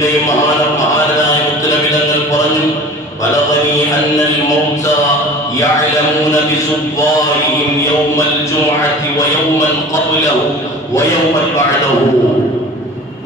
പിന്നെയും മഹാനായ മുത്തനബി തങ്ങൾ പറഞ്ഞു, ബലഗനി അന്നൽ മൗത യഅലമൂന ബിസുബ്ബാഹിം യൗമൽ ജുമുഅത്തി വയൗമൻ ഖബ്ലഹു വയൗമൻ ബഅദഹു.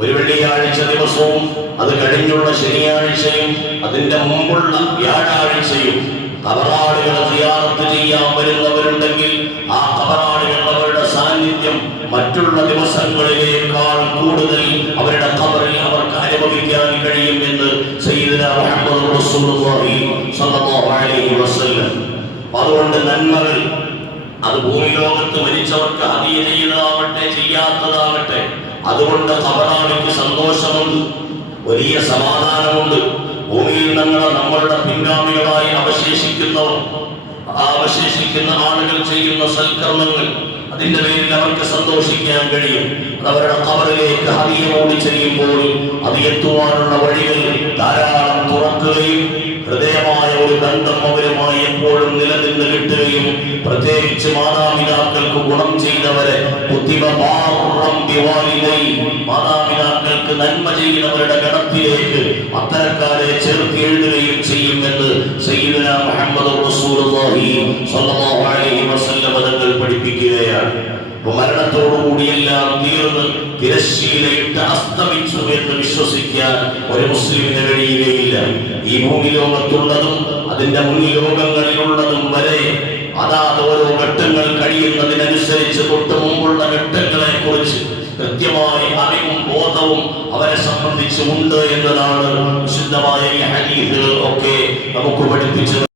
ഒരു വെള്ളിയാഴ്ച ദിവസവും അത് കഴിഞ്ഞുള്ള ശനിയാഴ്ചയും അതിന്റെ മുമ്പുള്ള വ്യാഴാഴ്ചയും ഖബറാളികളെ സിയാറത്ത് ചെയ്യാൻ വരുന്നവരുണ്ടെങ്കിൽ ആ ഖബറാളികൾ അവരുടെ സാന്നിധ്യം മറ്റുള്ള ദിവസങ്ങളിലേക്കാൾ കൂടുതൽ അവരുടെ ഖബറിൽ അവർക്ക് അനുഭവിക്കാൻ കഴിയുമെന്ന് സയ്യിദുനാ മുഹമ്മദ് റസൂലുള്ളാഹി സ്വല്ലല്ലാഹു അലൈഹി വസല്ലം. അതുകൊണ്ട് നന്മകൾ അത് ഭൂമിലോകത്ത് മരിച്ചവർക്ക് ഹദിയ ചെയ്തതാവട്ടെ ചെയ്യാത്തതാവട്ടെ, അതുകൊണ്ട് ഖബറാളിക്ക് സന്തോഷമുണ്ട്, വലിയ സമാധാനമുണ്ട്. ഭൂമിയിൽ നമ്മളുടെ പിൻഗാമികളായി അവശേഷിക്കുന്ന ആളുകൾ ചെയ്യുന്ന സൽക്കർമ്മങ്ങൾ, അതിന്റെ പേരിൽ അവർക്ക് സന്തോഷിക്കാൻ കഴിയും. അവരുടെ ഖബറിലേക്ക് ഹദിയ ഓടി ചെയ്യുമ്പോൾ അത് എത്തുവാനുള്ള വഴികൾ ധാരാളം തുറക്കുകയും ഹൃദയമായ ഒരു ബന്ധം അവരുമായി എപ്പോഴും നിലനിന്ന് കിട്ടുകയും, പ്രത്യേകിച്ച് മാതാപിതാക്കൾക്ക് ഗുണം ചെയ്തവരെ മാതാപിതാക്കൾക്ക് നന്മ ചെയ്യുന്നവരുടെ ഗണത്തിലേക്ക് അത്തരക്കാരെ ചേർത്ത് എഴുതുകയും ചെയ്യുമെന്ന് സയ്യിദുനാ മുഹമ്മദ് റസൂലുള്ളാഹി സ്വല്ലല്ലാഹു അലൈഹി വസല്ലം തങ്ങൾ പഠിപ്പിക്കുകയാണ്. മരണത്തോടുകൂടിയെല്ലാം തീർന്ന് തിരശ്ശീലയിട്ട് അസ്തമിച്ചു എന്ന് വിശ്വസിക്കാൻ ഒരു മുസ്ലിമിന് കഴിയുകയില്ല. ഈ ഭൂമി ലോകത്തുള്ളതും അതിന്റെ മുൻ ലോകങ്ങളിലുള്ളതും വരെ അതാത് ഓരോ ഘട്ടങ്ങൾ കഴിയുന്നതിനനുസരിച്ച് തൊട്ട് മുമ്പുള്ള ഘട്ടങ്ങളെ കുറിച്ച് കൃത്യമായ അറിവും ബോധവും അവരെ സംബന്ധിച്ച് ഉണ്ട് എന്നതാണ് വിശുദ്ധമായ ഈ ഹദീസുകൾ ഒക്കെ നമുക്ക് പഠിപ്പിച്ചത്.